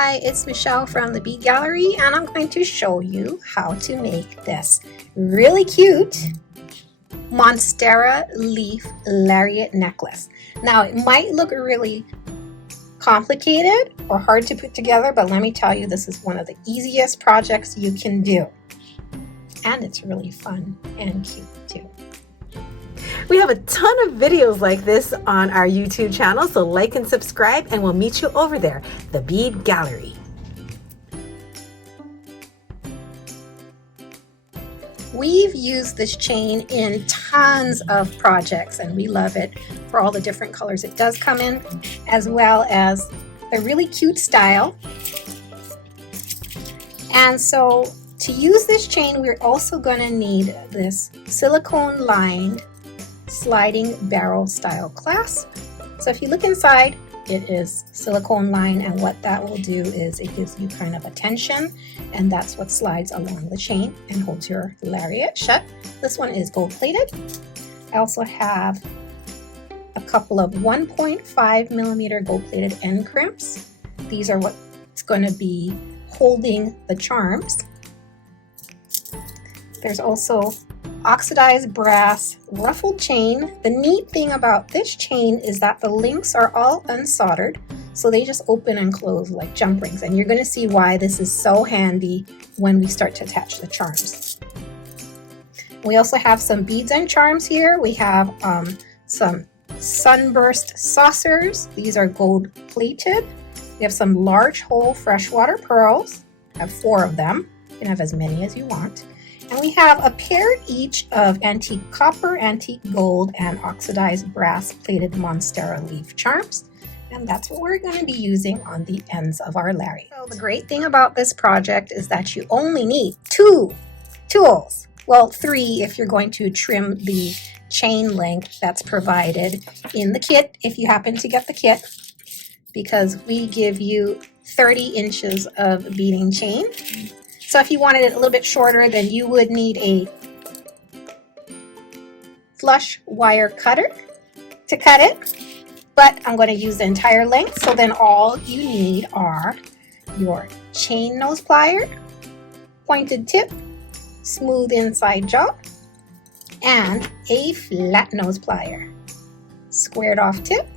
Hi, it's Michelle from the Bead Gallery, and I'm going to show you how to make this really cute Monstera leaf lariat necklace. Now, it might look really complicated or hard to put together, but let me tell you, this is one of the easiest projects you can do. And it's really fun and cute too. We have a ton of videos like this on our YouTube channel, so like and subscribe, and we'll meet you over there, the Bead Gallery. We've used this chain in tons of projects, and we love it for all the different colors it does come in, as well as a really cute style. And so to use this chain, we're also going to need this silicone lined sliding barrel style clasp. So if you look inside, it is silicone line, and what that will do is it gives you kind of a tension, and that's what slides along the chain and holds your lariat shut. This one is gold plated. I also have a couple of 1.5 millimeter gold plated end crimps. These are what's going to be holding the charms. There's also oxidized brass ruffled chain. The neat thing about this chain is that the links are all unsoldered, so they just open and close like jump rings, and you're going to see why this is so handy when we start to attach the charms. We also have some beads and charms here. We have some sunburst saucers. These are gold plated. We have some large hole freshwater pearls. I have 4 of them. You can have as many as you want. And we have a pair each of antique copper, antique gold, and oxidized brass plated Monstera leaf charms. And that's what we're going to be using on the ends of our lariat. So the great thing about this project is that you only need 2 tools. Well, 3 if you're going to trim the chain length that's provided in the kit, if you happen to get the kit, because we give you 30 inches of beading chain. So if you wanted it a little bit shorter, then you would need a flush wire cutter to cut it. But I'm going to use the entire length, so then all you need are your chain nose plier, pointed tip, smooth inside jaw, and a flat nose plier. Squared off tip,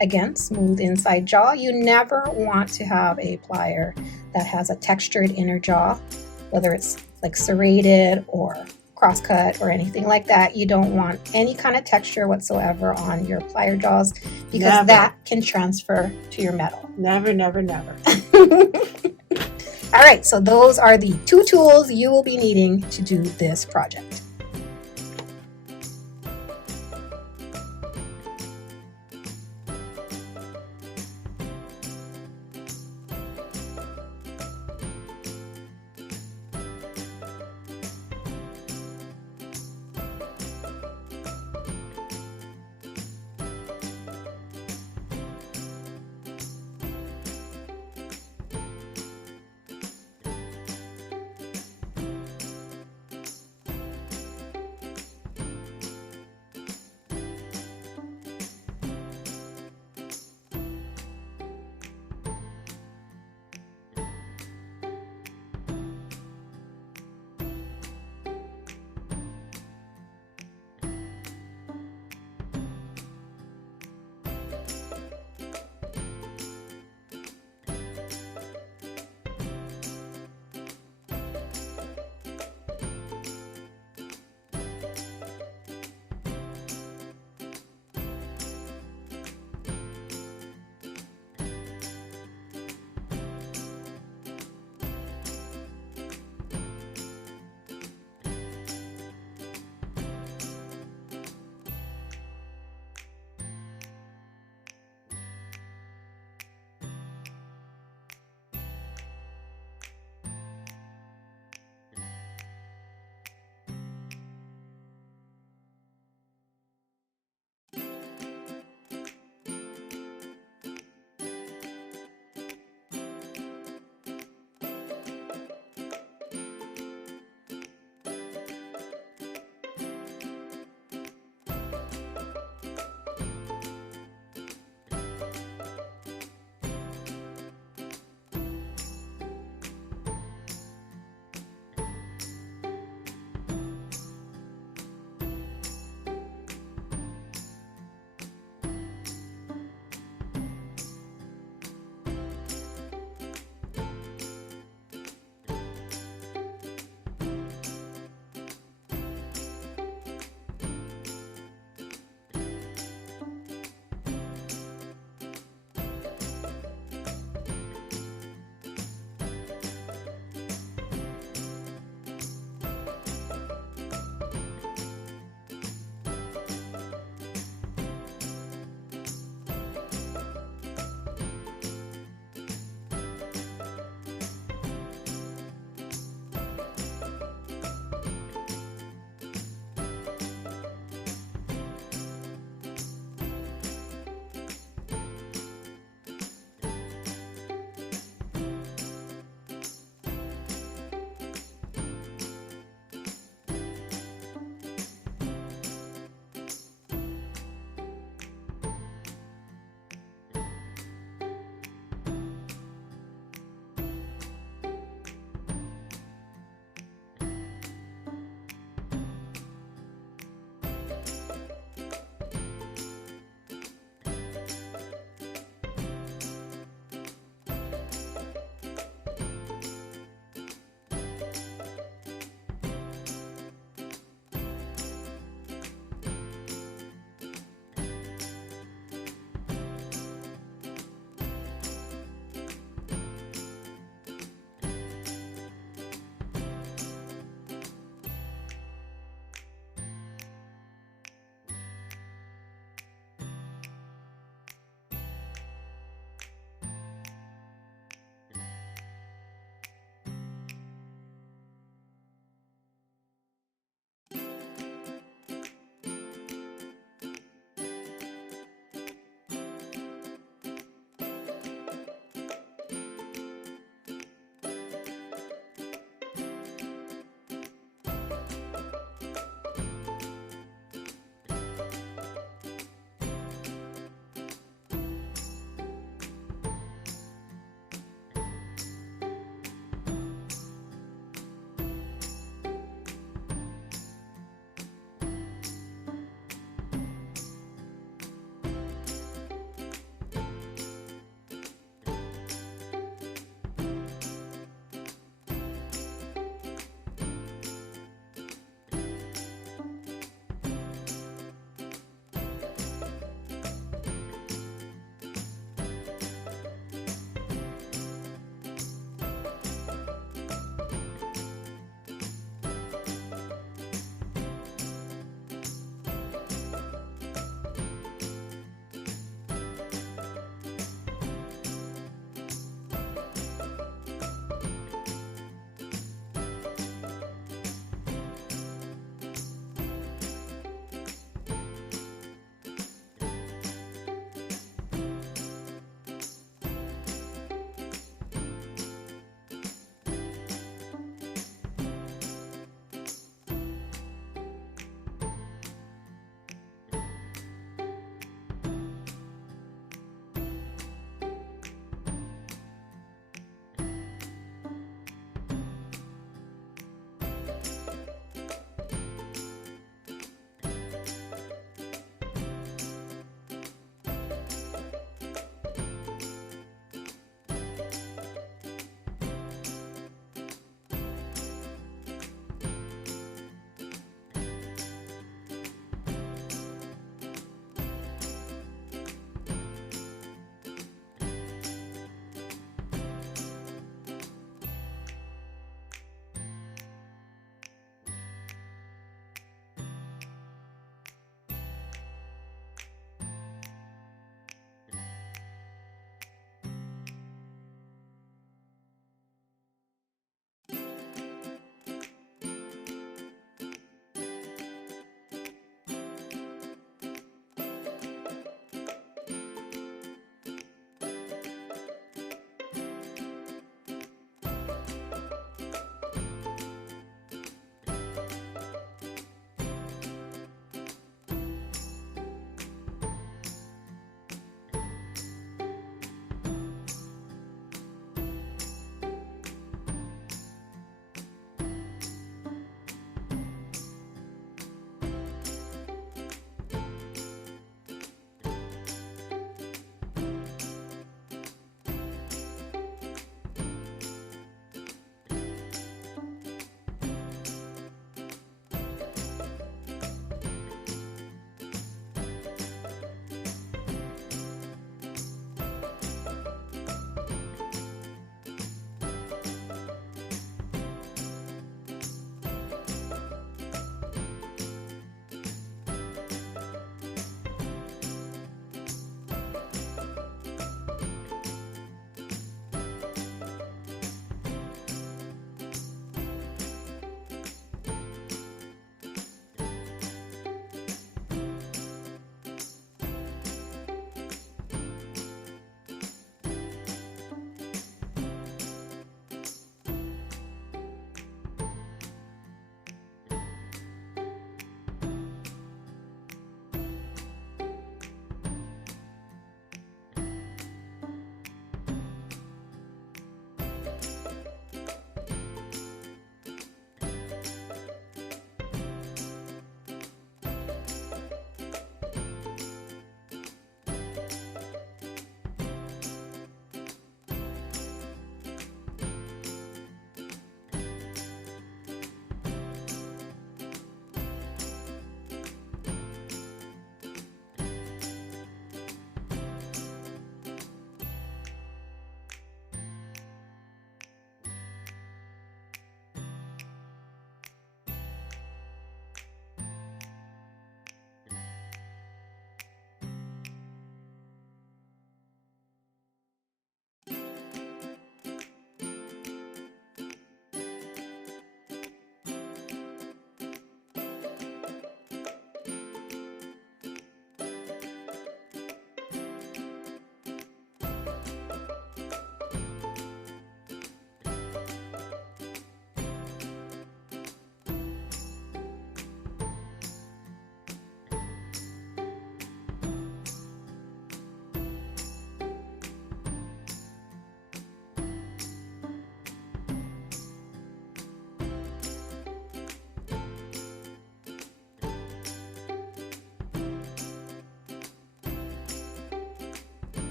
again, smooth inside jaw. You never want to have a plier that has a textured inner jaw, whether it's like serrated or crosscut or anything like that. You don't want any kind of texture whatsoever on your plier jaws, because that can transfer to your metal. Never, never, never. All right, so those are the 2 tools you will be needing to do this project.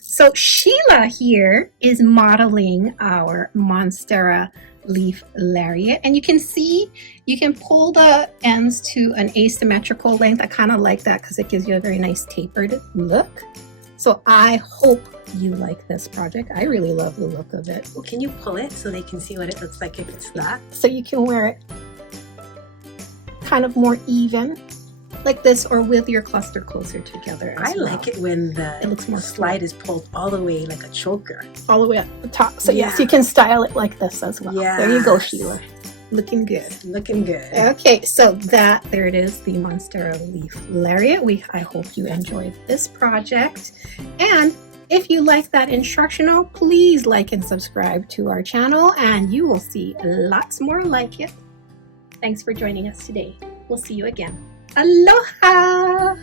So Sheila here is modeling our Monstera leaf lariat, and you can see you can pull the ends to an asymmetrical length. I kind of like that because it gives you a very nice tapered look. So I hope you like this project. I really love the look of it. Well, can you pull it so they can see what it looks like if it's flat? So you can wear it kind of more even like this, or with your cluster closer together as I like it when the it looks more slide is pulled all the way like a choker. all the way at the top. So yes, Yeah. you can style it like this as well. There you go, Yes. Sheila. Looking good. Looking good. Okay, so there it is, the Monstera leaf lariat. I hope you enjoyed this project. And if you like that instructional, please like and subscribe to our channel, and you will see lots more like it. Thanks for joining us today. We'll see you again. Aloha!